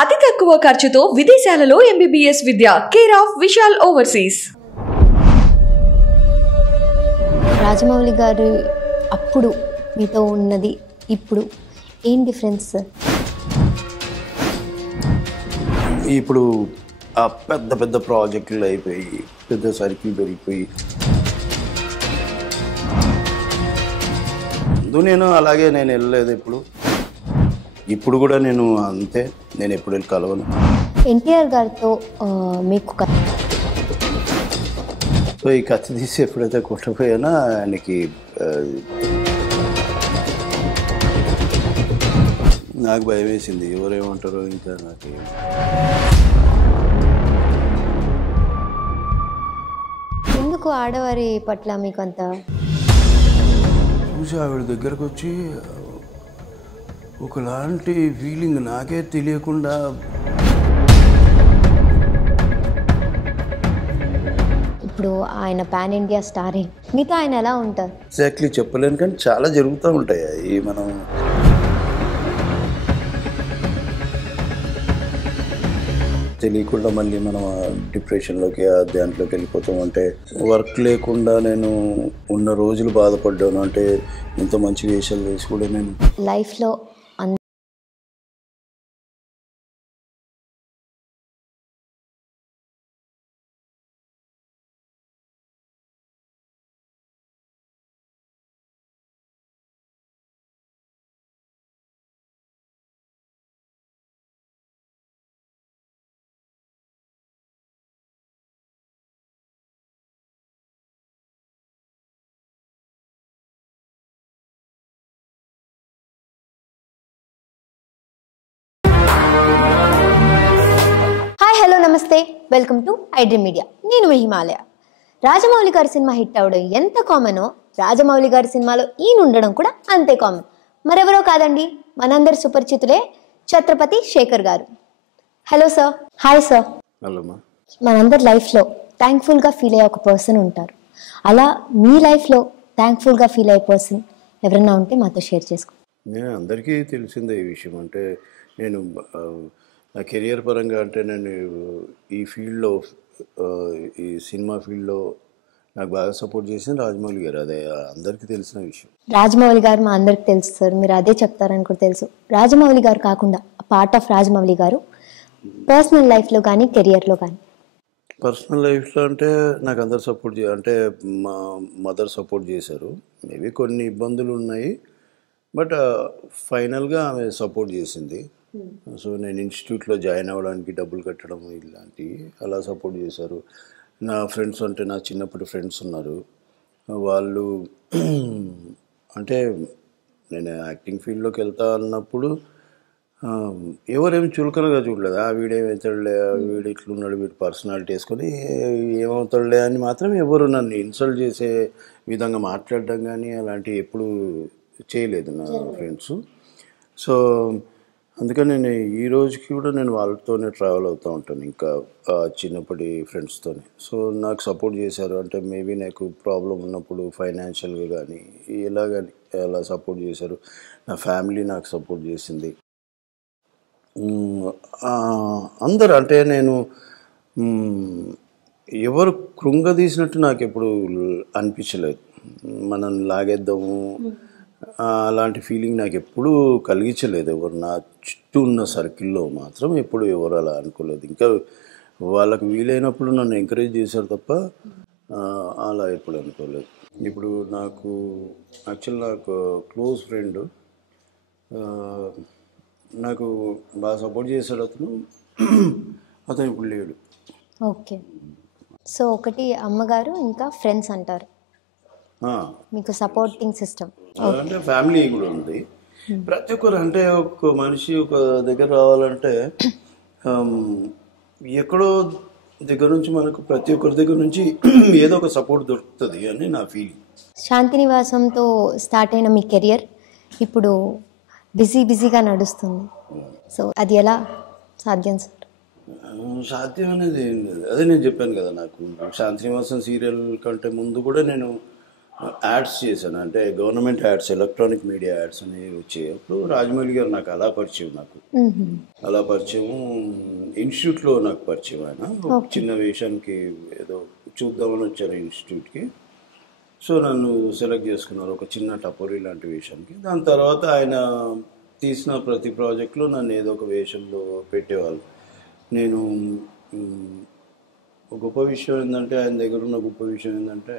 అతి తక్కువ ఖర్చుతో విదేశాలలో MBBS Vidya care of Vishal overseas. Rajamouli గారు అప్పుడు మీతో ఉన్నది ఇప్పుడు ఏం డిఫరెన్స్? ఇప్పుడు ఆ పెద్ద పెద్ద ప్రాజెక్టులు అయిపోయి పెద్ద సర్కిల్ పెరిగిపోయి నేను అలాగే నేను వెళ్ళలేదు. ఇప్పుడు కూడా నేను అంతే, నేను ఎప్పుడు వెళ్ళి కలవను. ఎన్టీఆర్ గారితో మీకు సో ఈ కత్తి తీసి ఎప్పుడైతే కొట్టపోయానో ఆయనకి నాకు భయం వేసింది, ఎవరేమంటారో ఇంకా నాకు. ఎందుకు ఆడవారి పట్ల మీకు అంత చూసి ఆవిడ దగ్గరకు వచ్చి ఒకలాంటి ఫీలింగ్ నాకే తెలియకుండా ఇప్పుడు ఆయన పాన్ ఇండియా స్టారే, మీతో ఆయన ఎలా ఉంటారు? ఎగ్జాక్ట్లీ చెప్పలేను, కానీ చాలా జరుగుతూ ఉంటాయి అవి. మనం తెలియకుండా మళ్ళీ మనం డిప్రెషన్లోకి దాంట్లోకి వెళ్ళిపోతామంటే, వర్క్ లేకుండా నేను ఉన్న రోజులు బాధపడ్డాను. అంటే ఇంత మంచి వేషాలు వేసి కూడా నేను లైఫ్లో నమస్తే, వెల్కమ్ టు ఐడ్రీమ్ మీడియా. నేను మీ హిమాలయ. రాజమౌళి గారి సినిమా హిట్ అవడం ఎంత కామనో, రాజమౌళి గారి సినిమాలో ఈయన ఉండడం కూడా అంతే కామన్. మరెవరో కాదండి, మనందరి సుపరిచితులే ఛత్రపతి శేఖర్ గారు. Hello sir. Hi sir. మనందరి లైఫ్లో థ్యాంక్ఫుల్గా ఫీల్ అయ్యే ఒక పర్సన్ ఉంటారు. అలా మీ లైఫ్లో థ్యాంక్ఫుల్గా ఫీల్ అయ్యే పర్సన్ ఎవరన్నా ఉంటే మాతో షేర్ చేసుకో. నేను అందరికీ తెలిసిందే ఈ విషయం. అంటే నేను నా కెరియర్ పరంగా అంటే నేను ఈ ఫీల్డ్లో, ఈ సినిమా ఫీల్డ్లో నాకు బాగా సపోర్ట్ చేసింది రాజమౌళి గారు. అదే అందరికీ తెలిసిన విషయం. రాజమౌళి గారు మా అందరికి తెలుసు సార్, మీరు అదే చెప్తారని కూడా తెలుసు. రాజమౌళి గారు కాకుండా పార్ట్ ఆఫ్ రాజమౌళి గారు పర్సనల్ లైఫ్లో కానీ కెరియర్లో కానీ? పర్సనల్ లైఫ్లో అంటే నాకు అందరు సపోర్ట్ అంటే మా మదర్ సపోర్ట్ చేశారు. మేబీ కొన్ని ఇబ్బందులు ఉన్నాయి, బట్ ఫైనల్గా ఆమె సపోర్ట్ చేసింది. సో నేను ఇన్స్టిట్యూట్లో జాయిన్ అవ్వడానికి డబ్బులు కట్టడం ఇలాంటివి అలా సపోర్ట్ చేశారు. నా ఫ్రెండ్స్ అంటే నా చిన్నప్పటి ఫ్రెండ్స్ ఉన్నారు, వాళ్ళు అంటే నేను యాక్టింగ్ ఫీల్డ్లోకి వెళ్తా అన్నప్పుడు ఎవరేమి చులకనగా చూడలేదు. వీడేమవుతాడులే, వీడు ఇట్లున్నాడు, వీడు పర్సనాలిటీ వేసుకొని ఏమవుతాడులే అని మాత్రం ఎవరు నన్ను ఇన్సల్ట్ చేసే విధంగా మాట్లాడడం కానీ అలాంటివి ఎప్పుడు చేయలేదు నా ఫ్రెండ్స్. సో అందుకని నేను ఈ రోజుకి కూడా నేను వాళ్ళతోనే ట్రావెల్ అవుతూ ఉంటాను, ఇంకా చిన్నప్పటి ఫ్రెండ్స్తోనే. సో నాకు సపోర్ట్ చేశారు. అంటే మేబీ నాకు ప్రాబ్లం ఉన్నప్పుడు ఫైనాన్షియల్గా కానీ ఇలా కానీ అలా సపోర్ట్ చేశారు. నా ఫ్యామిలీ నాకు సపోర్ట్ చేసింది. అందరూ అంటే నేను ఎవరు కృంగదీసినట్టు నాకు ఎప్పుడు అనిపించలేదు. మనం లాగేద్దాము అలాంటి ఫీలింగ్ నాకు ఎప్పుడూ కలిగించలేదు. ఎవరు నా చుట్టూ ఉన్న సర్కిల్లో మాత్రం ఎప్పుడు ఎవరు అలా అనుకోలేదు. ఇంకా వాళ్ళకు వీలైనప్పుడు నన్ను ఎంకరేజ్ చేశారు తప్ప అలా ఎప్పుడు అనుకోలేదు. ఇప్పుడు నాకు నాకు క్లోజ్ ఫ్రెండ్ నాకు బాగా సపోర్ట్ చేశాడు. అతను ఇప్పుడు లేడు. ఓకే. సో ఒకటి అమ్మగారు, ఇంకా ఫ్రెండ్స్ అంటారు మీకు సపోర్టింగ్ సిస్టమ్. అంటే ఫ్యామిలీ కూడా ఉంది. ప్రతి ఒక్కరు అంటే ఒక మనిషి ఒక దగ్గర రావాలంటే ఎక్కడో దగ్గర నుంచి మనకు ప్రతి ఒక్కరి దగ్గర నుంచి ఏదో ఒక సపోర్ట్ దొరుకుతుంది అని నా ఫీలింగ్. శాంతినివాసంతో స్టార్ట్ అయిన మీ కెరియర్ ఇప్పుడు బిజీగా నడుస్తుంది. సో అది ఎలా సాధ్యం సార్? సాధ్యం అనేది ఏం లేదు. అదే నేను చెప్పాను కదా, నాకు శాంతినివాసం సీరియల్ కంటే ముందు కూడా నేను యాడ్స్ చేశాను, అంటే government ads, electronic media ads అనేవి వచ్చేటప్పుడు రాజమౌళి గారు నాకు అలా పరిచయం. అలా పరిచయం ఇన్స్టిట్యూట్లో నాకు పరిచయం. ఆయన ఒక చిన్న వేషానికి ఏదో చూద్దామని వచ్చారు ఇన్స్టిట్యూట్కి. సో నన్ను సెలెక్ట్ చేసుకున్నారు ఒక చిన్న టపోరీ లాంటి వేషానికి. దాని తర్వాత ఆయన తీసిన ప్రతి ప్రాజెక్ట్లో నన్ను ఏదో ఒక వేషంలో పెట్టేవాళ్ళు. నేను గొప్ప విషయం ఏంటంటే, ఆయన దగ్గర ఉన్న గొప్ప విషయం ఏంటంటే,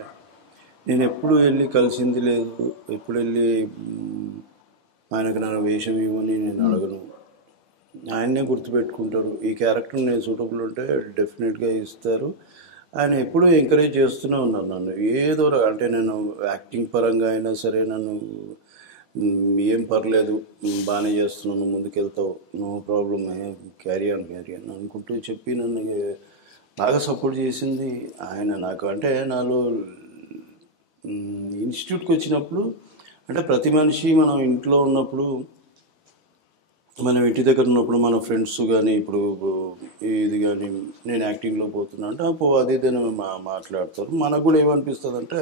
నేను ఎప్పుడు వెళ్ళి కలిసింది లేదు, ఎప్పుడు వెళ్ళి ఆయనకు నా వేషం ఇవ్వని నేను అడగను. ఆయన్నే గుర్తుపెట్టుకుంటారు. ఈ క్యారెక్టర్ నేను సూటబుల్ ఉంటే డెఫినెట్గా ఇస్తారు. ఆయన ఎప్పుడూ ఎంకరేజ్ చేస్తూనే ఉన్నారు నన్ను. ఏదో అంటే నేను యాక్టింగ్ పరంగా అయినా సరే నన్ను ఏం పర్లేదు, బాగానే చేస్తున్నాను, ముందుకెళ్తావు, నో ప్రాబ్లమ్, క్యారీ ఆన్ అనుకుంటూ చెప్పి నన్ను బాగా సపోర్ట్ చేసింది ఆయన నాకు. అంటే నాలో ఇన్స్టిట్యూట్కి వచ్చినప్పుడు, అంటే ప్రతి మనిషి మనం ఇంట్లో ఉన్నప్పుడు, మనం ఇంటి దగ్గర ఉన్నప్పుడు మన ఫ్రెండ్స్ కానీ ఇప్పుడు ఇది కానీ నేను యాక్టింగ్లో పోతున్నా అంటే అది ఇదని మాట్లాడతారు. మనకు కూడా ఏమనిపిస్తుంది అంటే,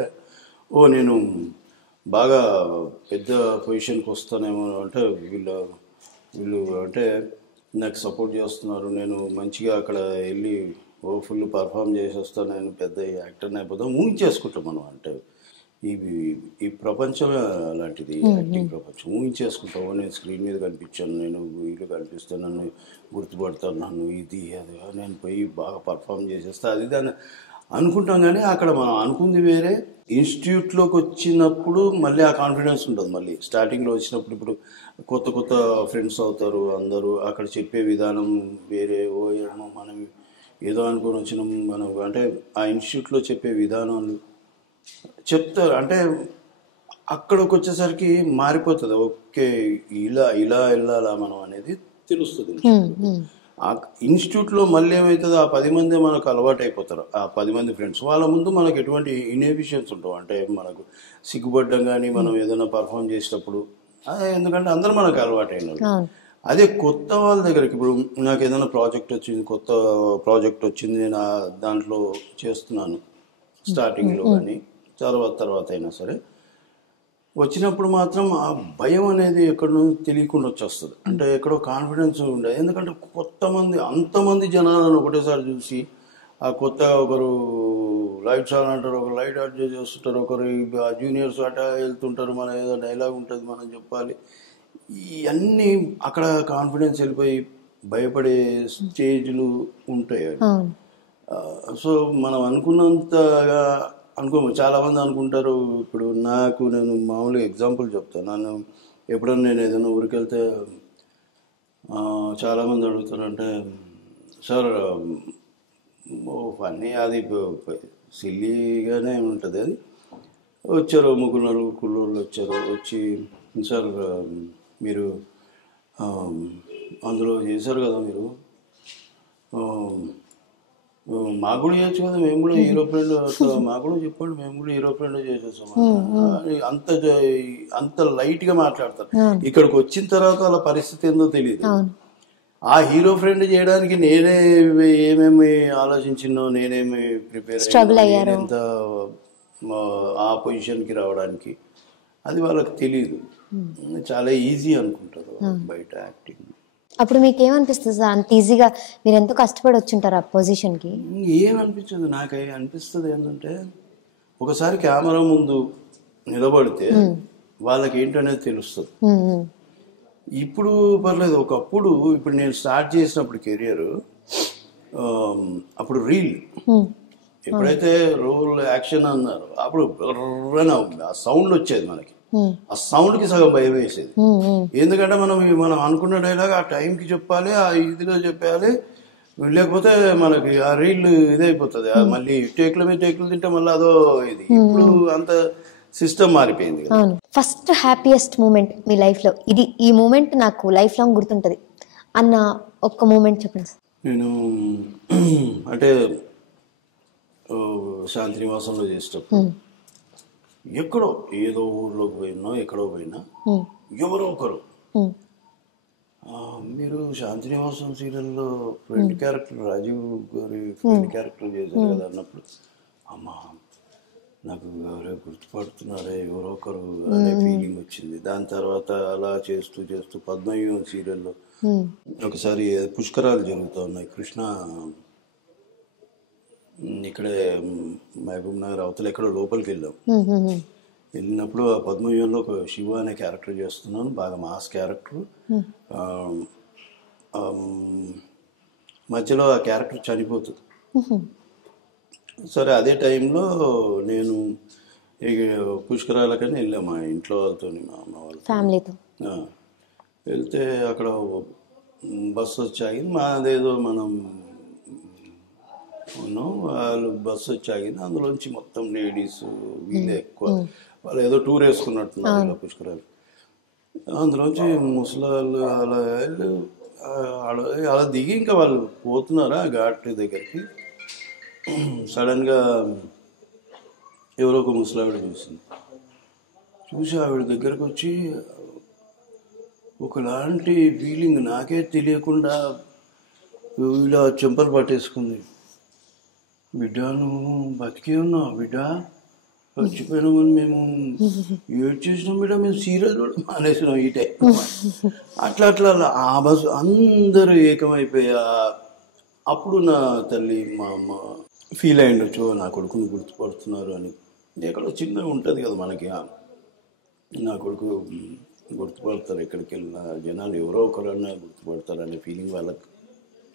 ఓ నేను బాగా పెద్ద పొజిషన్కి వస్తానేమో, అంటే వీళ్ళు అంటే నాకు సపోర్ట్ చేస్తున్నారు, నేను మంచిగా అక్కడ వెళ్ళి ఫుల్ పర్ఫామ్ చేసి వస్తాను, నేను పెద్ద యాక్టర్ని అయిపోతాను ఊహించేసుకుంటాం మనం. అంటే ఈ ప్రపంచమే అలాంటిది, యాక్టింగ్ ప్రపంచం. ఊహించేసుకుంటాం, నేను స్క్రీన్ మీద కనిపించాను, నేను వీళ్ళు కనిపిస్తాను, నన్ను గుర్తుపడతాను, నన్ను ఇది అది, నేను పోయి బాగా పర్ఫామ్ చేసేస్తా, అది దాన్ని అనుకుంటాం. కానీ అక్కడ మనం అనుకుంది వేరే. ఇన్స్టిట్యూట్లోకి వచ్చినప్పుడు మళ్ళీ ఆ కాన్ఫిడెన్స్ ఉంటుంది. మళ్ళీ స్టార్టింగ్లో వచ్చినప్పుడు ఇప్పుడు కొత్త ఫ్రెండ్స్ అవుతారు అందరూ, అక్కడ చెప్పే విధానం వేరే. ఏమో మనం ఏదో అనుకొని వచ్చినాం మనం, అంటే ఆ ఇన్స్టిట్యూట్లో చెప్పే విధానాలు చెప్తారు. అంటే అక్కడికి వచ్చేసరికి మారిపోతుంది. ఓకే, ఇలా వెళ్ళాలా మనం అనేది తెలుస్తుంది. ఇన్స్టిట్యూట్లో మళ్ళీ ఏమవుతుంది, ఆ 10 మంది మనకు అలవాటు అయిపోతారు. ఆ 10 మంది ఫ్రెండ్స్ వాళ్ళ ముందు మనకు ఎటువంటి ఇన్హిబిషన్స్ ఉండవు. అంటే మనకు సిగ్గుపడ్డం కానీ మనం ఏదైనా పర్ఫామ్ చేసేటప్పుడు, ఎందుకంటే అందరూ మనకు అలవాటు అయినారు. అదే కొత్త వాళ్ళ దగ్గరికి, ఇప్పుడు నాకు ఏదైనా కొత్త ప్రాజెక్ట్ వచ్చింది, నేను దాంట్లో చేస్తున్నాను స్టార్టింగ్లో కానీ తర్వాత అయినా సరే, వచ్చినప్పుడు మాత్రం ఆ భయం అనేది ఎక్కడో తెలియకుండా వచ్చేస్తుంది. అంటే ఎక్కడో కాన్ఫిడెన్స్ ఉండదు. ఎందుకంటే అంతమంది జనాలను ఒకటేసారి చూసి, ఆ కొత్త ఒకరు లైట్స్ ఆన్ అంటారు, ఒకరు లైట్ అడ్జస్ట్ చేస్తుంటారు, ఒకరు జూనియర్స్ అట వెళ్తుంటారు, మన ఏదో డైలాగ్ ఉంటుంది మనం చెప్పాలి, ఇవన్నీ అక్కడ కాన్ఫిడెన్స్ వెళ్ళిపోయి భయపడే స్టేజ్లు ఉంటాయి. సో మనం అనుకున్నంతగా చాలామంది అనుకుంటారు. ఇప్పుడు నేను మామూలుగా ఎగ్జాంపుల్ చెప్తాను. నన్ను ఎప్పుడన్నా నేను ఏదైనా ఊరికి వెళ్తే చాలామంది అడుగుతారు, అంటే సార్ ఫన్నీ, అది సిల్లీగానే ఉంటుంది. అది వచ్చారు 3-4 కుళ్ళోళ్ళు వచ్చారు, వచ్చి సార్ మీరు అందులో చేశారు కదా, మీరు మాకు కూడా చేయొచ్చు కదా, మేము కూడా హీరో ఫ్రెండ్, అట్లా మాకు కూడా చెప్పండి, మేము కూడా హీరో ఫ్రెండ్ చేసేసాం. అంత లైట్గా మాట్లాడతారు. ఇక్కడికి వచ్చిన తర్వాత వాళ్ళ పరిస్థితి ఏందో తెలియదు. ఆ హీరో ఫ్రెండ్ చేయడానికి నేనే ఏమేమి ఆలోచించినో, నేనేమి ప్రిపేర్ అయ్యాను, ఎంత ఆ పొజిషన్కి రావడానికి, అది వాళ్ళకి తెలియదు. చాలా ఈజీ అనుకుంటారు బయట యాక్టింగ్. అప్పుడు మీకు ఏమనిపిస్తుంది సార్, అంత ఈజీగా మీరు ఎంతో కష్టపడి వచ్చుంటారు ఆ పొజిషన్కి? ఏమనిపించదు, నాకు అనిపిస్తుంది ఏంటంటే, ఒకసారి కెమెరా ముందు నిలబడితే వాళ్ళకి ఏంటనేది తెలుస్తుంది. ఇప్పుడు పర్లేదు, ఒకప్పుడు, ఇప్పుడు నేను స్టార్ట్ చేసినప్పుడు కెరియర్, అప్పుడు రీల్, ఎప్పుడైతే రోల్ యాక్షన్ అన్నారు అప్పుడు ఆ సౌండ్ వచ్చేది మనకి. ఆ సౌండ్కి సగం భయం వేసేది. ఎందుకంటే మనం అనుకున్న డైలాగ్ ఆ టైంకి చెప్పాలి, ఆ ఇదిలో చెప్పాలి, లేకపోతే మనకి ఆ రీల్ ఇదైపోతుంది. మళ్ళీ టేకుల మీద టేకులు తింటే మళ్ళీ అదో ఇది. ఇప్పుడు అంత సిస్టమ్ మారిపోయింది. ఫస్ట్ హ్యాపీయెస్ట్ మూమెంట్ మీ లైఫ్లో, ఈ మూమెంట్ నాకు లైఫ్ లాంగ్ గుర్తుంటుంది అన్న ఒక్క మూమెంట్ చెప్పండి. నేను అంటే శాంతినివాసంలో చేసేటప్పుడు, ఎక్కడో ఏదో ఊర్లోకి పోయినా ఎక్కడో పోయినా ఎవరో ఒకరు, మీరు శాంతినివాసం సీరియల్లో ఫ్రెండ్ క్యారెక్టర్, రాజీవ్ గారి ఫ్రెండ్ క్యారెక్టర్ చేశారు కదా అన్నప్పుడు, అమ్మా నాకు ఎవరో గుర్తుపడుతున్నారే ఎవరో ఒకరు అనే ఫీలింగ్ వచ్చింది. దాని తర్వాత అలా చేస్తూ చేస్తూ పద్మవ్యూహం సీరియల్లో ఒకసారి పుష్కరాలు జరుగుతూ ఉన్నాయి కృష్ణ ఇక్కడే మహబూబ్ నగర్ అవతల ఎక్కడో లోపలికి వెళ్ళాం. వెళ్ళినప్పుడు ఆ పద్మవ్యూహంలో ఒక శివ అనే క్యారెక్టర్ చేస్తున్నాను, బాగా మాస్ క్యారెక్టర్. మధ్యలో ఆ క్యారెక్టర్ చనిపోతుంది. సరే అదే టైంలో నేను పుష్కరాలకని వెళ్ళాం మా ఇంట్లో వాళ్ళతో, మా అమ్మ వాళ్ళతో ఫ్యామిలీతో వెళ్తే అక్కడ బస్సు వచ్చాగి మాదేదో మనం ఉన్నాం, వాళ్ళు బస్సు వచ్చాగింది. అందులోంచి మొత్తం లేడీస్ వీళ్ళే ఎక్కువ, వాళ్ళు ఏదో టూర్ వేసుకున్నట్టున్నారు ఇలా పుష్కరాలు. అందులోంచి ముసలాళ్ళు అలా దిగి ఇంకా వాళ్ళు పోతున్నారా ఘాట్ దగ్గరికి. సడన్గా ఎవరో ఒక ముసలావిడ చూసి ఆవిడ దగ్గరకు వచ్చి ఒకలాంటి ఫీలింగ్ నాకే తెలియకుండా ఇలా చెంపలు పట్టేసుకుంది. బిడ్డ నువ్వు బతికే ఉన్నావు బిడ్డ, చచ్చిపోయినామని మేము ఏడ్చేసినాం బిడ్డ, మేము సీరియల్ కూడా మానేసినాం ఈ టైం. అట్లా అట్లా అలా ఆ బస్సు అందరూ ఏకమైపోయా. అప్పుడు నా తల్లి మా అమ్మ ఫీల్ అయ్యిండొచ్చు, నా కొడుకుని గుర్తుపడుతున్నారు అని. ఎక్కడో చిన్నగా ఉంటుంది కదా మనకి, నా కొడుకు గుర్తుపడతారు, ఎక్కడికి వెళ్ళినా జనాలు ఎవరో ఒకరన్నా గుర్తుపడతారు అనే ఫీలింగ్ వాళ్ళకి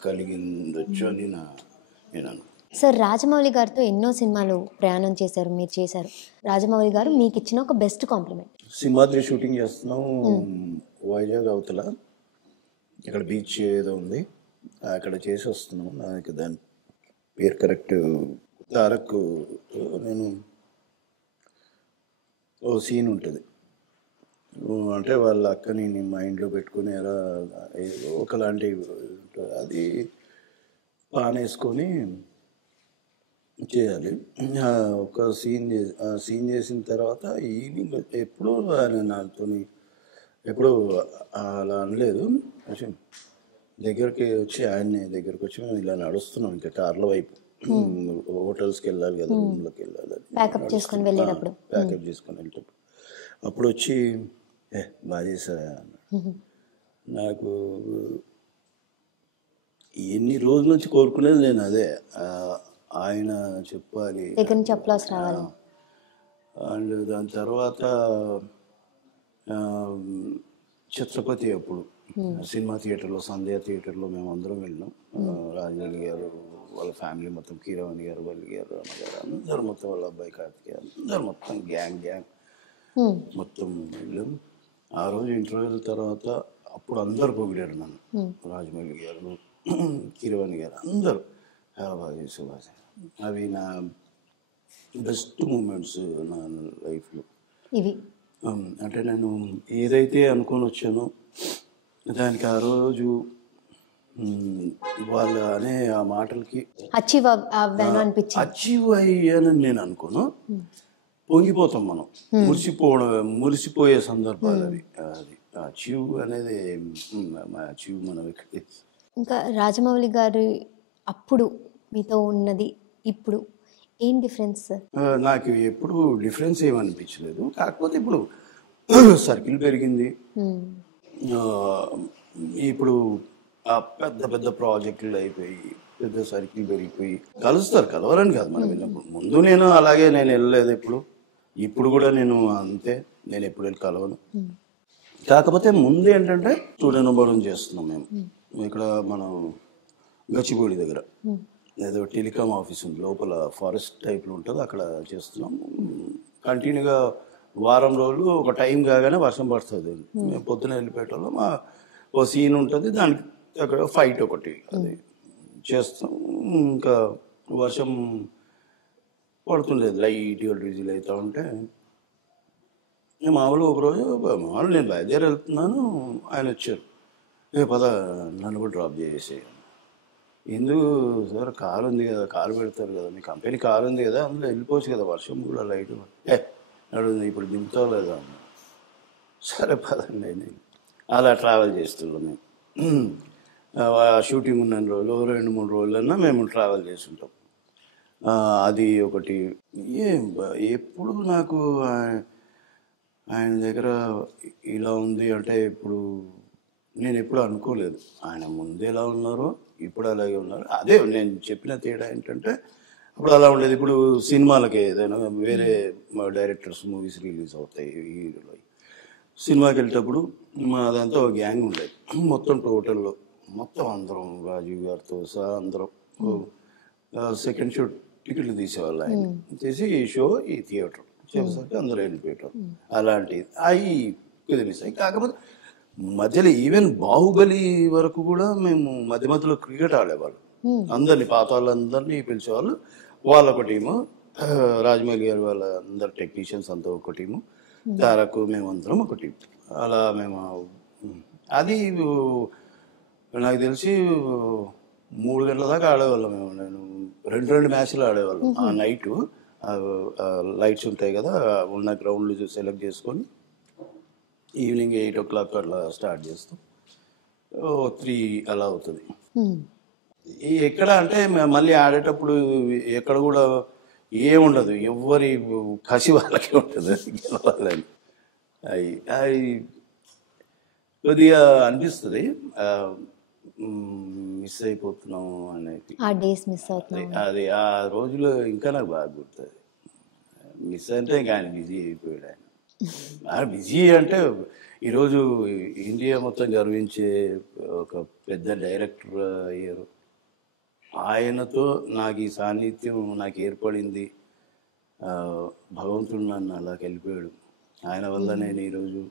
కలిగిందొచ్చు అని నేను అనుకుంటున్నాను. సార్, రాజమౌళి గారితో ఎన్నో సినిమాలు ప్రయాణం చేశారు, మీరు చేశారు. రాజమౌళి గారు మీకు ఇచ్చిన ఒక బెస్ట్ కాంప్లిమెంట్? సింహాద్రి షూటింగ్ చేస్తున్నాం వైజాగ్ అవతల, ఇక్కడ బీచ్ ఏదో ఉంది అక్కడ చేసి వస్తున్నాం. నాకు దాని పేరు కరెక్ట్ తారక్, నేను ఓ సీన్ ఉంటుంది అంటే వాళ్ళ అక్కని మైండ్లో పెట్టుకుని ఎలా ఏదో ఒకలాంటి అది పానేసుకొని చేయాలి. ఒక సీన్ చేసిన తర్వాత ఈవినింగ్ ఎప్పుడూ ఆయన నాతో ఎప్పుడూ అలా అనలేదు. దగ్గరికి వచ్చి ఆయన్ని దగ్గరికి వచ్చి మేము ఇలా నడుస్తున్నాం ఇంకా కార్ల వైపు, హోటల్స్కి వెళ్ళాలి కదా, రూమ్లోకి వెళ్ళాలి, ప్యాకప్ చేసుకొని వెళ్ళేటప్పుడు ప్యాకప్ చేసుకొని వెళ్ళేటప్పుడు అప్పుడు వచ్చి బాగా చేశా అన్నాడు. నాకు ఎన్ని రోజుల నుంచి కోరుకునేది నేను అదే, ఆయన చెప్పాలి, అండ్ దాని తర్వాత ఛత్రపతి అప్పుడు సినిమా థియేటర్లో, సంధ్య థియేటర్లో మేము అందరం వెళ్ళినాం. రాజమౌళి గారు వాళ్ళ ఫ్యామిలీ మొత్తం, కీరవాణి గారు, వల్లి గారు, అమ్మగారు అందరు మొత్తం, వాళ్ళ అబ్బాయి కార్తికేయ అందరు మొత్తం గ్యాంగ్ మొత్తం వెళ్ళాం. ఆ రోజు ఇంటర్వ్యూల తర్వాత అప్పుడు అందరు పొగిడారు నన్ను, రాజమౌళి గారు, కీరవాణి గారు అందరూ చాలా బాగా చేసేవారు. అవి నా బెస్ట్ మూమెంట్స్ నా లైఫ్లో ఇవి. అంటే నేను ఏదైతే అనుకొని వచ్చానో దానికి ఆ రోజు వాళ్ళు అనే ఆ మాటలకి అచీవ్ అయ్యానని నేను అనుకోను. పొంగిపోతాం మనం, మురిసిపోయే సందర్భాలు అవి. అది అచీవ్ అనేది అచీవ్ మనం. ఇంకా రాజమౌళి గారు అప్పుడు మీతో ఉన్నది ఇప్పుడు ఏం డిఫరెన్స్? నాకు ఎప్పుడు డిఫరెన్స్ ఏమనిపించలేదు. కాకపోతే ఇప్పుడు సర్కిల్ పెరిగింది, ఇప్పుడు పెద్ద పెద్ద ప్రాజెక్టులు అయిపోయి పెద్ద సర్కిల్ పెరిగిపోయి కలుస్తారు, కలవరని కాదు మనం వెళ్ళినప్పుడు. ముందు నేను అలాగే నేను వెళ్ళలేదు, ఇప్పుడు కూడా నేను అంతే, నేను ఎప్పుడు వెళ్ళి కలవను. కాకపోతే ముందు ఏంటంటే స్టూడెంట్ అనుభవం చేస్తున్నాం మేము ఇక్కడ మనం గచ్చిబౌలి దగ్గర, ఏదో టెలికామ్ ఆఫీస్ ఉంది లోపల, ఫారెస్ట్ టైప్లో ఉంటుంది, అక్కడ చేస్తున్నాం కంటిన్యూగా. వారం రోజులు ఒక టైం కాగానే వర్షం పడుతుంది, మేము పొద్దున వెళ్ళిపోయేటోళ్ళం. ఓ సీన్ ఉంటుంది, దానికి అక్కడ ఫైట్ ఒకటి అది చేస్తాం. ఇంకా వర్షం పడుతుండేది, లైట్గా డ్రిజిల్ అవుతూ ఉంటే మామూలుగా ఒకరోజు మామూలు నేను బయలుదేరి వెళ్తున్నాను, ఆయన వచ్చారు, పద నన్ను కూడా డ్రాప్ చేసేసి. ఎందుకు సార్, కారు ఉంది కదా, కారు పెడతారు కదా, మీ కంపెనీ కారు ఉంది కదా, అందులో వెళ్ళిపోవచ్చు కదా, వర్షం కూడా లైట్ నడుంది, ఇప్పుడు దింపుతావు లేదా అన్న. సరే పదండి అని అలా ట్రావెల్ చేస్తున్నాం మేము. షూటింగ్ ఉన్న రోజులు 2-3 రోజులన్నా మేము ట్రావెల్ చేస్తుంటాం. అది ఒకటి. ఎప్పుడు నాకు ఆయన దగ్గర ఇలా ఉంది అంటే ఇప్పుడు నేను ఎప్పుడు అనుకోలేదు. ఆయన ముందు ఎలా ఉన్నారో ఇప్పుడు అలాగే ఉన్నారు. అదే నేను చెప్పిన తేడా ఏంటంటే అప్పుడు అలా ఉండేది. ఇప్పుడు సినిమాలకి ఏదైనా వేరే డైరెక్టర్స్ మూవీస్ రిలీజ్ అవుతాయి, హీరోలు సినిమాకి వెళ్ళేటప్పుడు మాదంతా ఒక గ్యాంగ్ ఉండేది. మొత్తం టోటల్లో మొత్తం అందరం రాజీవ్ గారితో సహా అందరం సెకండ్ షో టికెట్లు తీసేవాళ్ళు. ఆయన తీసి ఈ షో ఈ థియేటర్ చేసేసరికి అందరూ వెళ్ళిపోయటం అలాంటిది అవి కుదిరిస్తాయి. కాకపోతే మధ్యలో ఈవెన్ బాహుబలి వరకు కూడా మేము మధ్య మధ్యలో క్రికెట్ ఆడేవాళ్ళు. అందరినీ పాత వాళ్ళందరినీ పిలిచేవాళ్ళు. వాళ్ళొక టీము, రాజమౌళి గారి వాళ్ళ అందరు టెక్నీషియన్స్ అంతా ఒక టీము, తారకు మేమందరం ఒక టీం. అలా మేము అది నాకు తెలిసి 3 గంటల దాకా ఆడేవాళ్ళం మేము. నేను 2 మ్యాచ్లు ఆడేవాళ్ళం ఆ నైటు. లైట్స్ ఉంటాయి కదా, ఉన్న గ్రౌండ్లు సెలెక్ట్ చేసుకొని ఈవినింగ్ 8 o'clock అట్లా స్టార్ట్ చేస్తాం. 3 అలా అవుతుంది. ఎక్కడ అంటే మళ్ళీ ఆడేటప్పుడు ఎక్కడ కూడా ఏముండదు, ఎవరి కసి వాళ్ళకే ఉంటుంది గెలవాలని. అది కొద్దిగా అనిపిస్తుంది, మిస్ అయిపోతున్నాం అనేది. అది ఆ రోజులో ఇంకా నాకు బాగా గుర్తుంది. మిస్ అంటే ఇంకా ఆయన బిజీ అయిపోయాడు. ఆయన బిజీ అంటే ఈరోజు ఇండియా మొత్తం గర్వించే ఒక పెద్ద డైరెక్టర్ అయ్యారు. ఆయనతో నాకు ఈ సాన్నిధ్యం నాకు ఏర్పడింది. భగవంతుడు నన్ను అలా వెళ్ళిపోయాడు. ఆయన వల్ల నేను ఈరోజు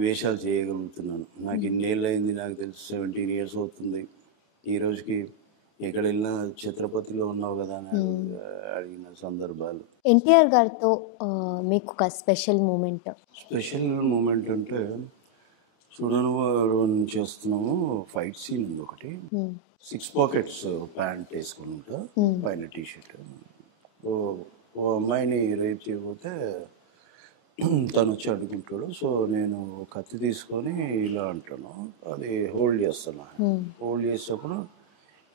వేషాలు చేయగలుగుతున్నాను. నాకు ఇన్నేళ్ళు అయింది, నాకు తెలిసి 17 years అవుతుంది. ఈ రోజుకి ఎక్కడ వెళ్ళినా ఛత్రపతిలో ఉన్నావు కదా అని అడిగిన సందర్భాలు. ఎన్టీఆర్ గారితో మీకు ఒక స్పెషల్ మూమెంట్ అంటే చూడను చేస్తున్నాము. ఫైట్ సీన్ ఉంది ఒకటి. 6 pockets ప్యాంట్ వేసుకుని ఉంటా, పైన టీషర్ట్. ఓ అమ్మాయిని రేప్ చేయకపోతే తను వచ్చి అడుగుంటాడు. సో నేను కత్తి తీసుకొని ఇలా అంటాను, అది హోల్డ్ చేస్తాను. హోల్డ్ చేసేటప్పుడు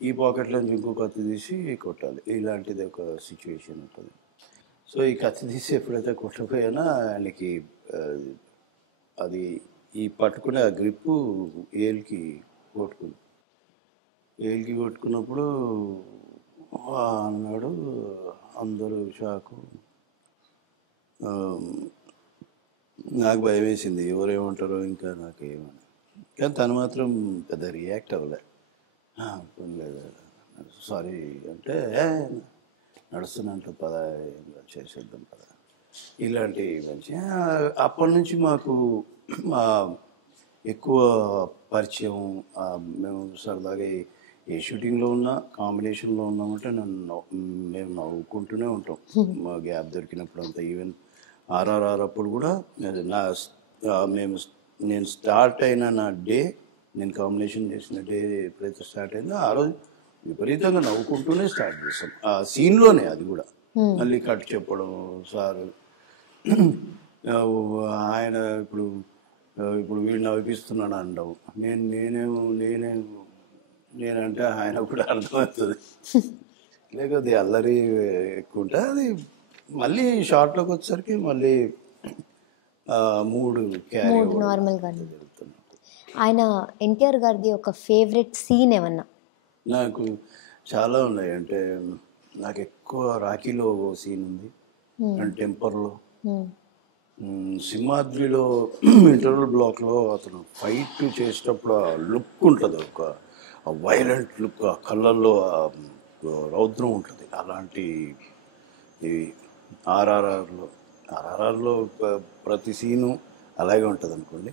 ఈ పాకెట్లో నుంచి ఇంకో కత్తి తీసి కొట్టాలి. ఇలాంటిది ఒక సిచ్యువేషన్ ఉంటుంది. సో ఈ కత్తి తీసి ఎప్పుడైతే కొట్టపోయానో ఆయనకి అది ఈ పట్టుకునే ఆ గ్రిప్పు ఏలికి కొట్టుకున్నప్పుడు అన్నాడు. అందరూ షాకు. నాకు భయం వేసింది, ఎవరేమంటారో ఇంకా నాకేమని. కానీ తను మాత్రం పెద్ద రియాక్ట్ అవ్వలే. లేదు సారీ అంటే నడుస్తున్నంట పద చేసేద్దాం పద, ఇలాంటి మంచి. అప్పటి నుంచి మాకు ఎక్కువ పరిచయం. మేము సరదాగా ఏ షూటింగ్లో ఉన్నా, కాంబినేషన్లో ఉన్నామంటే మేము నవ్వుకుంటూనే ఉంటాం మా గ్యాప్ దొరికినప్పుడు అంతా. ఈవెన్ RRR అప్పుడు కూడా నేను స్టార్ట్ అయిన నా డే, నేను కాంబినేషన్ చేసిన డే ఎప్పుడైతే స్టార్ట్ అయిందో ఆ రోజు విపరీతంగా నవ్వుకుంటూనే స్టార్ట్ చేస్తాం. ఆ సీన్లోనే అది కూడా మళ్ళీ కట్ చెప్పడం సార్ ఆయన ఇప్పుడు వీళ్ళు నవ్విస్తున్నాడు అంటావు. నేనంటే ఆయన కూడా అర్థమవుతుంది. లేకపోతే అల్లరి ఎక్కువ ఉంటుంది. అది మళ్ళీ షార్ట్లోకి వచ్చేసరికి మళ్ళీ మూడు నార్మల్గా జరుగుతుంది. ఆయన ఎన్టీఆర్ గారిది ఒక ఫేవరెట్ సీన్ ఏమన్నా? నాకు చాలా ఉన్నాయి. అంటే నాకు ఎక్కువ రాఖీలో సీన్ ఉంది, అండ్ టెంపర్లో, సింహాద్రిలో ఇంటర్వల్ బ్లాక్లో అతను ఫైట్ చేసేటప్పుడు ఆ లుక్ ఉంటుంది, ఒక వైలెంట్ లుక్, ఆ కళ్ళల్లో రౌద్రం ఉంటుంది. అలాంటి ఆర్ఆర్ఆర్లో ప్రతి సీను అలాగే ఉంటుంది అనుకోండి.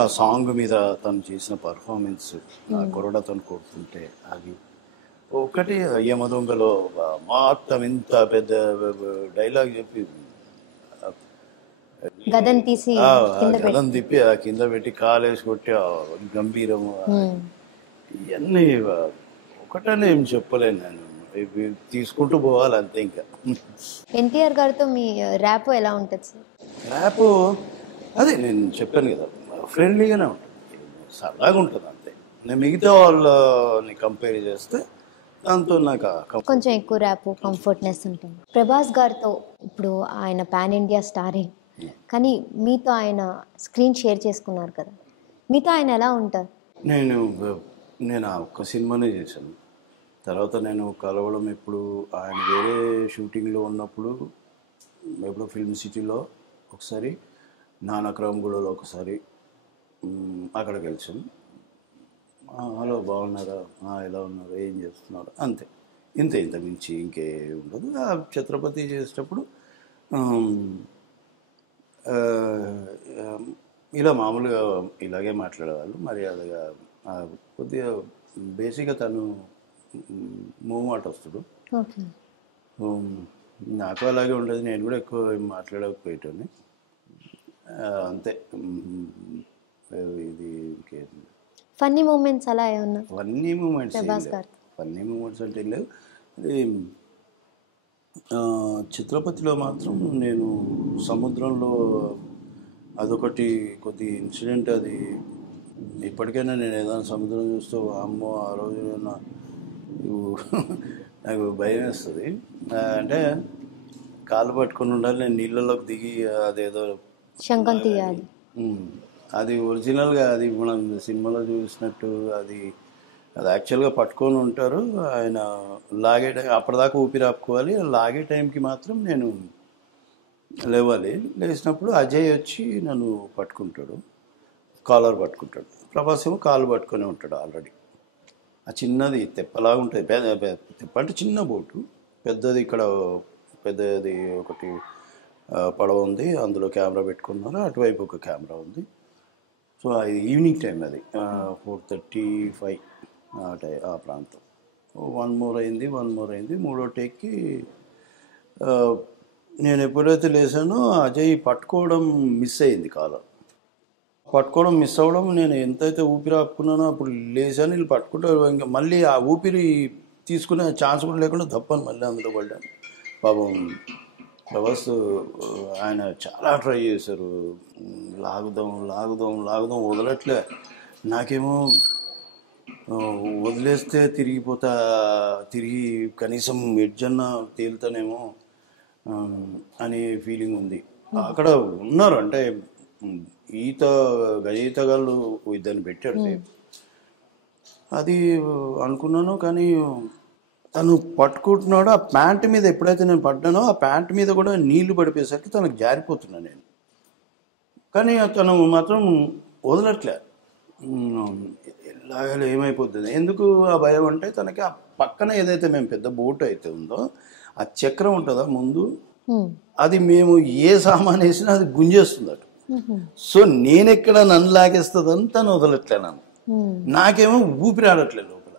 ఆ సాంగ్ మీద తను చేసిన పర్ఫార్మెన్స్, ఆ కొరడ తను కొడుతుంటే, అది ఒకటి యమదొంగలో మొత్తం ఇంత పెద్ద డైలాగ్ చెప్పి గదం తిప్పి ఆ కింద పెట్టి కాలేసి కొట్టి గంభీరము, ఇవన్నీ ఒకటనే ఏం చెప్పలేను నేను, తీసుకుంటూ పోవాలి అంతే. ఇంకా ఎన్టీఆర్ గారితో మీ ర్యాప్ ఎలా ఉంటుంది సార్? ర్యాప్ అదే నేను చెప్పాను కదా, ఫ్రెండ్లీగానే ఉంటుంది, సరదాగా ఉంటుంది అంతే. నేను మిగతా వాళ్ళని కంపేర్ చేస్తే దాంతో నాకు కొంచెం ఎక్కువ ర్యాప్ కంఫర్ట్నెస్ ఉంటుంది. ప్రభాస్ గారితో ఇప్పుడు ఆయన పాన్ ఇండియా స్టారే, కానీ మీతో ఆయన స్క్రీన్ షేర్ చేసుకున్నారు కదా, మీతో ఆయన ఎలా ఉంటారు? నేను నేను ఆ ఒక్క సినిమానే చేశాను. తర్వాత నేను కలవడం ఎప్పుడు ఆయన వేరే షూటింగ్లో ఉన్నప్పుడు, ఎప్పుడో ఫిల్మ్ సిటీలో ఒకసారి, నానక్రమ్గూడలో ఒకసారి అక్కడికి వెళ్ళాను. హలో బాగున్నారా, ఎలా ఉన్నారు, ఏం చేస్తున్నారు, అంతే. ఇంత మించి ఇంకే ఉండదు. ఆ ఛత్రపతి చేసేటప్పుడు ఇలా మామూలుగా ఇలాగే మాట్లాడేవాళ్ళు మర్యాదగా. కొద్దిగా బేసిక్గా తను మూవ్మాట వస్తుడు, నాకు అలాగే ఉండదు. నేను కూడా ఎక్కువ మాట్లాడకపోయేటోని, అంతే. ఇది ఇంకేం ఫన్నీ మూమెంట్స్ అలా ఏమన్నా? ఫన్నీ మూమెంట్స్ అంటే లేవు. చిత్రపతిలో మాత్రం నేను సముద్రంలో అదొకటి కొద్ది ఇన్సిడెంట్. అది ఇప్పటికైనా నేను ఏదైనా సముద్రం చూస్తూ అమ్మో ఆ రోజు నాకు భయం వేస్తుంది. అంటే కాళ్ళు పట్టుకొని ఉండాలి, నేను నీళ్ళలోకి దిగి అదేదో శంఖం తీయాలి. అది ఒరిజినల్గా అది మనం సినిమాలో చూసినట్టు అది యాక్చువల్గా పట్టుకొని ఉంటారు. ఆయన లాగే అప్పటిదాకా ఊపిరి ఆపుకోవాలి, లాగే టైంకి మాత్రం నేను లేవాలి. లేచినప్పుడు అజయ్ వచ్చి నన్ను పట్టుకుంటాడు, కాలర్ పట్టుకుంటాడు. ప్రభాస్ ఏమో కాలు పట్టుకొని ఉంటాడు ఆల్రెడీ. ఆ చిన్నది తెప్పలాగా ఉంటుంది, తెప్ప అంటే చిన్న బోటు, పెద్దది ఇక్కడ పెద్దది ఒకటి పడవ ఉంది, అందులో కెమెరా పెట్టుకున్నారు, అటువైపు ఒక కెమెరా ఉంది. సో అది ఈవినింగ్ టైం, అది 4:35 ఆ ప్రాంతం. 1 more అయింది. 3వ టేక్కి నేను ఎప్పుడైతే లేసానో అజయ్ పట్టుకోవడం మిస్ అయింది. పట్టుకోవడం మిస్ అవ్వడం, నేను ఎంతైతే ఊపిరి ఆపుకున్నానో అప్పుడు లేచాను, వీళ్ళు పట్టుకుంటారు. ఇంకా మళ్ళీ ఆ ఊపిరి తీసుకునే ఛాన్స్ కూడా లేకుండా తప్పని మళ్ళీ అందులో పడ్డాను. పాపం ప్రభాస్ ఆయన చాలా ట్రై చేశారు, లాగుదాం వదలట్లే. నాకేమో వదిలేస్తే తిరిగి కనీసం ఎడ్జన్నా తేలుతానేమో అనే ఫీలింగ్ ఉంది. అక్కడ ఉన్నారు, అంటే గజయితగాళ్ళు ఇద్దరిని పెట్టాడు. అది అనుకున్నాను, కానీ తను పట్టుకుంటున్నాడు. ఆ ప్యాంట్ మీద ఎప్పుడైతే నేను పడ్డానో ఆ ప్యాంట్ మీద కూడా నీళ్లు పడిపోయేసరికి తనకు జారిపోతున్నాను నేను, కానీ తను మాత్రం వదలట్లే. ఎలాగో ఏమైపోతుంది, ఎందుకు ఆ భయం అంటే తనకి ఆ పక్కన ఏదైతే మేము పెద్ద బోట్ అయితే ఉందో ఆ చక్రం ఉంటుందా ముందు, అది మేము ఏ సామాన్ వేసినా అది గుంజేస్తుంది అటు. సో నేనెక్కడ నన్ను లాగేస్తుందని తను వదలట్లే నన్ను, నాకేమో ఊపిరి ఆడట్లేదు లోపల.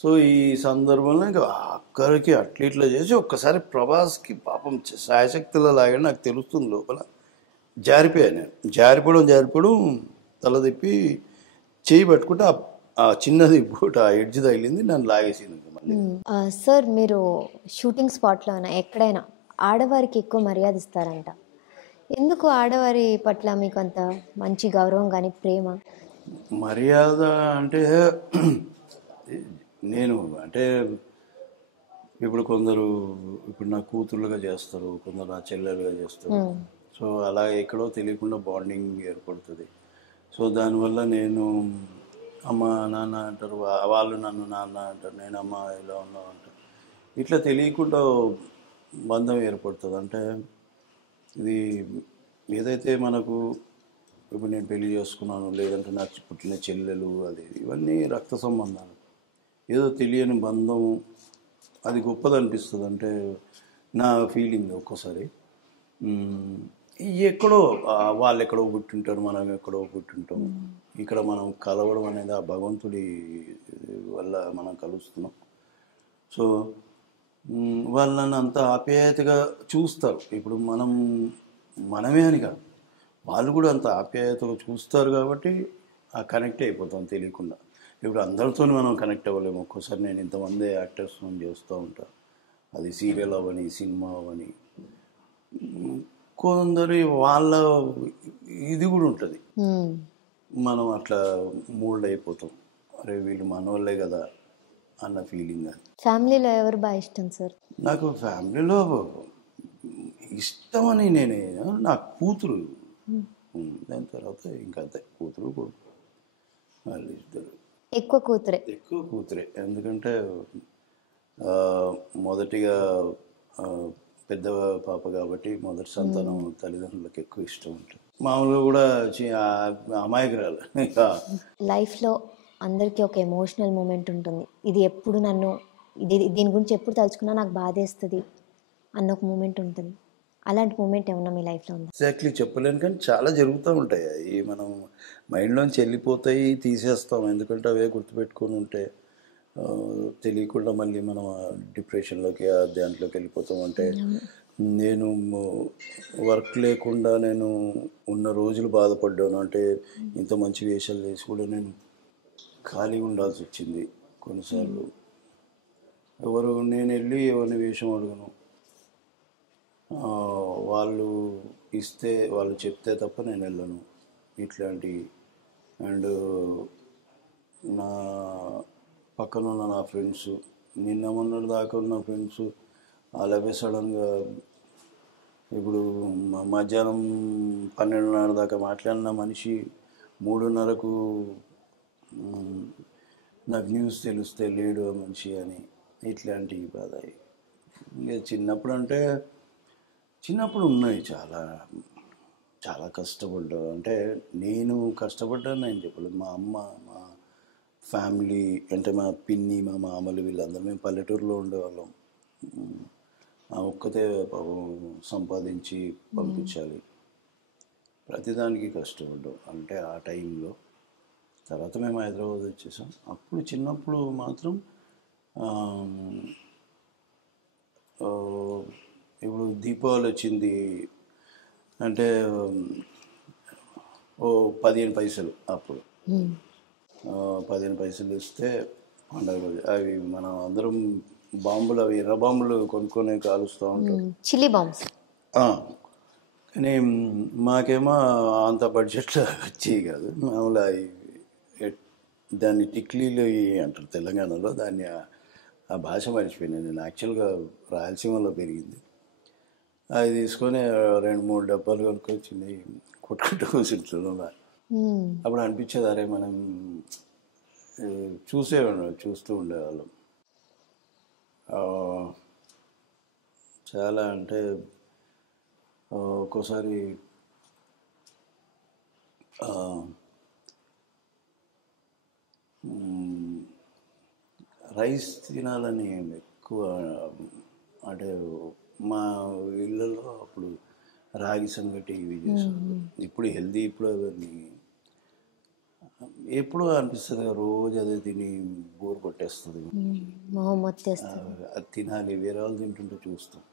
సో ఈ సందర్భంలో ఇంకా అక్కడికి ఇట్లా చేసి ఒక్కసారి ప్రభాస్కి పాపం శాయశక్తిలో లాగాడు, నాకు తెలుస్తుంది లోపల. జారిపోయాను నేను. జారిపోవడం తల తిప్పి చేయి పట్టుకుంటే ఆ చిన్నది బోట్ ఆ ఎడ్జ్ తగిలింది, నన్ను లాగేసింది మళ్ళీ. సార్, మీరు షూటింగ్ స్పాట్లో ఎక్కడైనా ఆడవారికి ఎక్కువ మర్యాద ఇస్తారంట, ఎందుకు ఆడవారి పట్ల మీకు అంత మంచి గౌరవం కానీ ప్రేమ? మర్యాద అంటే నేను అంటే ఇప్పుడు కొందరు నా కూతుర్లుగా చేస్తారు, కొందరు నా చెల్లెలుగా చేస్తారు. సో అలా ఎక్కడో తెలియకుండా బాండింగ్ ఏర్పడుతుంది. సో దానివల్ల నేను అమ్మ నాన్న అంటారు, వాళ్ళు నన్ను నాన్న అంటారు, నేను అమ్మ ఇలా ఉన్నావు అంటారు. ఇట్లా తెలియకుండా బంధం ఏర్పడుతుంది. అంటే ఇది ఏదైతే మనకు ఇప్పుడు నేను పెళ్లి చేసుకున్నాను, లేదంటే నాకు పుట్టిన చెల్లెలు, అది ఇవన్నీ రక్త సంబంధాలు, ఏదో తెలియని బంధం, అది గొప్పది అనిపిస్తుంది. అంటే నా ఫీలింగ్ ఒక్కోసారి ఎక్కడో వాళ్ళు ఎక్కడో పుట్టింటారు, మనం ఎక్కడో పుట్టింటాం. ఇక్కడ మనం కలవడం అనేది ఆ భగవంతుడి వల్ల మనం కలుస్తున్నాం. సో వాళ్ళని అంత ఆప్యాయతగా చూస్తారు. ఇప్పుడు మనమే అని కాదు, వాళ్ళు కూడా అంత ఆప్యాయతగా చూస్తారు కాబట్టి ఆ కనెక్ట్ అయిపోతాం తెలియకుండా. ఇప్పుడు అందరితో మనం కనెక్ట్ అవ్వలేము. ఒక్కోసారి నేను ఇంతమంది యాక్టర్స్తో చేస్తూ ఉంటాను, అది సీరియల్ అవ్వని, సినిమా అవ్వని. కొందరి వాళ్ళ ఇది కూడా ఉంటుంది, మనం అట్లా మూల్డ్ అయిపోతాం. అరే వీళ్ళు మన వాళ్ళే కదా, అన్న ఫీలింగ్. అది ఫ్యామిలీలో ఎవరు బాగా ఇష్టం సార్? నాకు ఫ్యామిలీలో ఇష్టమని నేనే నా కూతురు, దాని తర్వాత ఇంకా అంతే, కూతురు కొడుకు వాళ్ళు ఇద్దరు. ఎక్కువ కూతురే? ఎక్కువ కూతురే, ఎందుకంటే మొదటిగా పెద్ద పాప కాబట్టి మొదటి సంతానం తల్లిదండ్రులకు ఎక్కువ ఇష్టం ఉంటుంది. మామూలుగా కూడా అమాయకురాలు. ఇంకా లైఫ్లో అందరికీ ఒక ఎమోషనల్ మూమెంట్ ఉంటుంది, ఇది ఎప్పుడు నన్ను దీని గురించి ఎప్పుడు తలుచుకున్నా నాకు బాధేస్తుంది అన్న ఒక మూమెంట్ ఉంటుంది. అలాంటి మూమెంట్ ఏమన్నా మీ లైఫ్లో ఉందా? ఎగ్జాక్ట్లీ చెప్పలేను, కానీ చాలా జరుగుతూ ఉంటాయి. అవి మనం మైండ్లోంచి వెళ్ళిపోతాయి, తీసేస్తాం. ఎందుకంటే అవే గుర్తుపెట్టుకొని ఉంటే తెలియకుండా మళ్ళీ మనం డిప్రెషన్లోకి దాంట్లోకి వెళ్ళిపోతాం. అంటే నేను వర్క్ లేకుండా నేను ఉన్న రోజులు బాధపడ్డాను. అంటే ఇంత మంచి వేషాలు వేసి కూడా నేను ఖాళీ ఉండాల్సి వచ్చింది కొన్నిసార్లు. నేను వెళ్ళి ఎవరిని వేషం అడగను, వాళ్ళు ఇస్తే వాళ్ళు చెప్తే తప్ప నేను వెళ్ళను. ఇట్లాంటి అండ్ నా పక్కన ఉన్న నా ఫ్రెండ్స్, నిన్న మొన్నటి దాకా ఉన్న ఫ్రెండ్స్ అలాగే సడన్గా ఇప్పుడు మధ్యాహ్నం 12:30 దాకా మాట్లాడిన మనిషి 3:30కు నాకు న్యూస్ తెలిస్తే లేడు ఆ మనిషి అని, ఇట్లాంటి బాధ. ఇంకా చిన్నప్పుడు ఉన్నాయి చాలా చాలా కష్టపడ్డా. అంటే నేను కష్టపడ్డాను నేను చెప్పలేదు. మా అమ్మ, మా ఫ్యామిలీ, అంటే మా పిన్ని, మా మామలు, వీళ్ళందరూ మేము పల్లెటూరులో ఉండేవాళ్ళం. ఆ ఒక్కతే సంపాదించి పంపించాలి, ప్రతిదానికి కష్టపడ్డాం. అంటే ఆ టైంలో తర్వాత మేము హైదరాబాద్ వచ్చేసాం. అప్పుడు చిన్నప్పుడు మాత్రం ఇప్పుడు దీపావళి వచ్చింది అంటే 15 పైసలు, అప్పుడు 15 పైసలు ఇస్తే పండగ రోజు అవి మనం అందరం బాంబులు, అవి ఎర్ర బాంబులు కొనుక్కొని కాలుస్తూ ఉంటాం, చిల్లీ బాంబ్స్. కానీ మాకేమో అంత బడ్జెట్లో వచ్చేవి కాదు. మామూలు దాన్ని టిక్లీలు అంటారు తెలంగాణలో. దాన్ని ఆ భాష మర్చిపోయినాను నేను. యాక్చువల్గా రాయలసీమలో పెరిగింది. అది తీసుకొని 2-3 డబ్బాలు కొనుక్కొచ్చింది, కొట్టుకుంటూ కూర్చుంటున్నా. అప్పుడు అనిపించేది, అరే మనం చూస్తూ ఉండేవాళ్ళం. చాలా అంటే ఒక్కోసారి రైస్ తినాలని ఎక్కువ. అంటే మా ఇళ్ళలో అప్పుడు రాగి సంగటి ఇవి చేసాం. ఇప్పుడు హెల్దీ, ఇప్పుడు అవన్నీ ఎప్పుడో అనిపిస్తుంది, రోజు అదే తిని బోర్ కొట్టేస్తుంది, అది తినాలి, వేరే వాళ్ళు తింటుంటే చూస్తాం.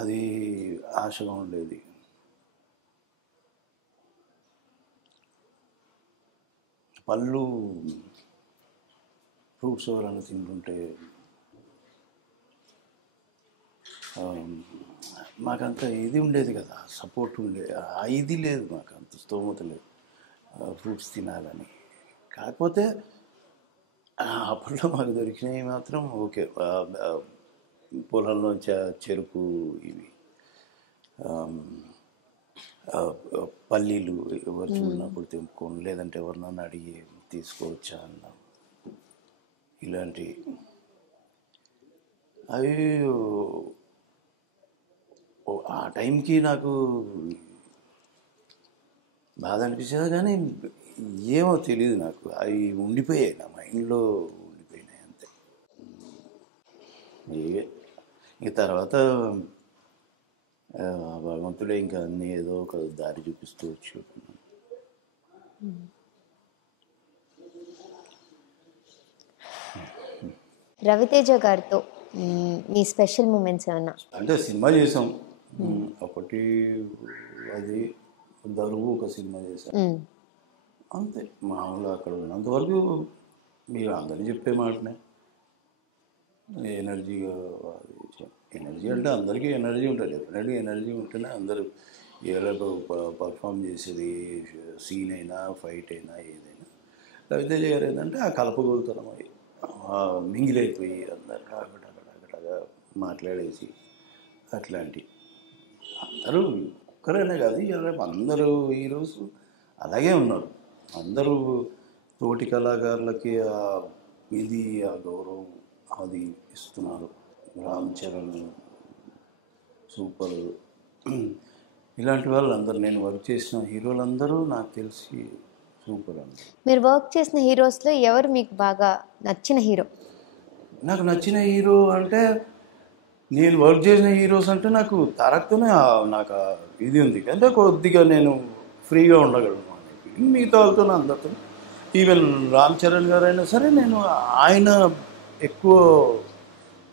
అది ఆశగా ఉండేది. పళ్ళు, ఫ్రూట్స్ ఎవరైనా తింటుంటే మాకంత ఇది ఉండేది కదా, సపోర్ట్ ఉండేది. ఇది లేదు, మాకు అంత స్తోమత లేదు ఫ్రూట్స్ తినాలని. కాకపోతే అప్పట్లో మాకు దొరికినవి మాత్రం ఓకే, పొలంలో చెరుకు, ఇవి పల్లీలు ఎవరు చూడనప్పుడు తెంపుకోండి, లేదంటే ఎవరినన్నా అడిగి తీసుకోవచ్చా అన్నాం. ఇలాంటి అవి ఆ టైంకి నాకు బాధ అనిపించేది, కానీ ఏమో తెలియదు నాకు. అవి ఉండిపోయాయి, నా మైండ్లో ఉండిపోయినాయి అంతే. ఇక తర్వాత భగవంతుడే ఇంకా అన్నీ ఏదో ఒక దారి చూపిస్తూ వచ్చి. రవితేజ గారితో మీ స్పెషల్ మూమెంట్స్ ఏమన్నా? అంటే సినిమా చేసాం ఒకటి, అది దరువు ఒక సినిమా చేశాం అంతే. మామూలుగా అక్కడ ఉన్నంతవరకు మీరు అందరినీ చెప్పే మాటనే, ఎనర్జీగా. ఎనర్జీ అంటే అందరికీ ఎనర్జీ ఉంటుంది, డెఫినెట్గా ఎనర్జీ ఉంటేనే అందరూ ఏదో పర్ఫామ్ చేసేది, సీన్ అయినా ఫైట్ అయినా ఏదైనా. రవితేజ గారు ఏంటంటే ఆ కలపగోలుతనం అవి మింగిలైపోయి అందరు అక్కడ మాట్లాడేసి అట్లాంటి అందరూ ఒక్కరైనా కాదు రేపు అందరూ ఈరోజు అలాగే ఉన్నారు. అందరూ తోటి కళాకారులకి ఇది ఆ గౌరవం అది ఇస్తున్నారు. రామ్ చరణ్ సూపర్, ఇలాంటి వాళ్ళందరూ నేను వర్క్ చేసిన హీరోలందరూ నాకు తెలిసి సూపర్ అండి. మీరు వర్క్ చేసిన హీరోస్లో ఎవరు మీకు బాగా నచ్చిన హీరో? నాకు నచ్చిన హీరో అంటే నేను వర్క్ చేసిన హీరోస్ అంటే నాకు తారక్తోనే నాకు ఇది ఉంది అంటే కొద్దిగా నేను ఫ్రీగా ఉండగలను. మిగతా వాళ్ళతో అందరితో ఈవెన్ రామ్ చరణ్ గారు అయినా సరే నేను ఆయన ఎక్కువ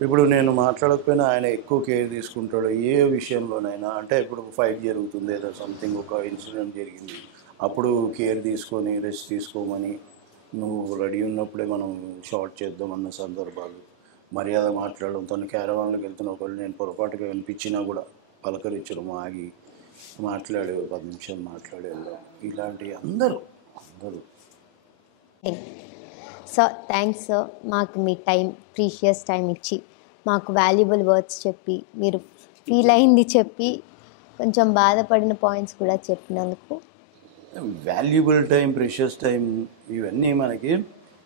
ఇప్పుడు నేను మాట్లాడకపోయినా ఆయన ఎక్కువ కేర్ తీసుకుంటాడు ఏ విషయంలోనైనా. అంటే ఇప్పుడు ఫైట్ జరుగుతుంది ఏదో సంథింగ్ ఒక ఇన్సిడెంట్ జరిగింది అప్పుడు కేర్ తీసుకొని రెస్ట్ తీసుకోమని నువ్వు రెడీ ఉన్నప్పుడే మనం షార్ట్ చేద్దామన్న సందర్భాలు, మర్యాద మాట్లాడడం, తను క్యారవాన్లోకి వెళ్తున్న ఒకళ్ళు నేను పొరపాటుగా వినిపించినా కూడా పలకరించడం, ఆగి మాట్లాడే 10 నిమిషాలు మాట్లాడే ఇలాంటి అందరూ. సో థ్యాంక్స్ సార్, మాకు మీ టైం ప్రీషియస్ టైం ఇచ్చి మాకు వాల్యుబుల్ వర్డ్స్ చెప్పి మీరు ఫీల్ అయింది చెప్పి కొంచెం బాధపడిన పాయింట్స్ కూడా చెప్పినందుకు. వాల్యుబుల్ టైం, ప్రెషియస్ టైం ఇవన్నీ మనకి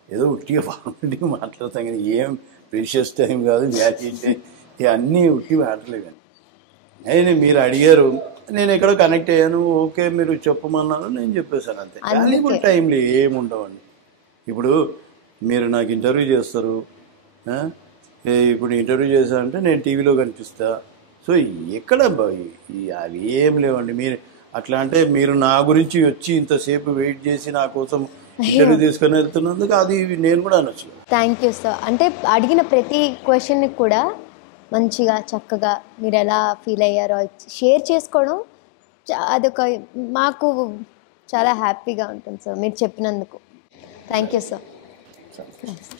ఏదో ఉట్టిగా ఫార్మాలిటీగా మాట్లాడతాం కానీ ఏం ప్రెషియస్ టైం కాదు, వాల్యూ టైం ఇవన్నీ ఉట్టి మాట్లాడలేవు. నేను మీరు అడిగారు నేను ఎక్కడో కనెక్ట్ అయ్యాను, ఓకే మీరు చెప్పమన్నారు నేను చెప్పేశాను అంతే. వాల్యుబుల్ టైంలో ఏముండవండి. ఇప్పుడు మీరు నాకు ఇంటర్వ్యూ చేస్తారు, ఇప్పుడు ఇంటర్వ్యూ చేశారంటే నేను టీవీలో కనిపిస్తా. సో ఎక్కడ అవి ఏం లేవండి. మీరు అట్లా అంటే మీరు నా గురించి వచ్చి ఇంతసేపు వెయిట్ చేసి నా కోసం ఇంటర్వ్యూ తీసుకొని వెళ్తున్నందుకు అది నేను కూడా అనొచ్చు. Thank you sir. అంటే అడిగిన ప్రతి క్వశ్చన్ని కూడా మంచిగా చక్కగా మీరు ఎలా ఫీల్ అయ్యారో షేర్ చేసుకోవడం అదొక మాకు చాలా హ్యాపీగా ఉంటుంది సార్ మీరు చెప్పినందుకు. Thank you sir.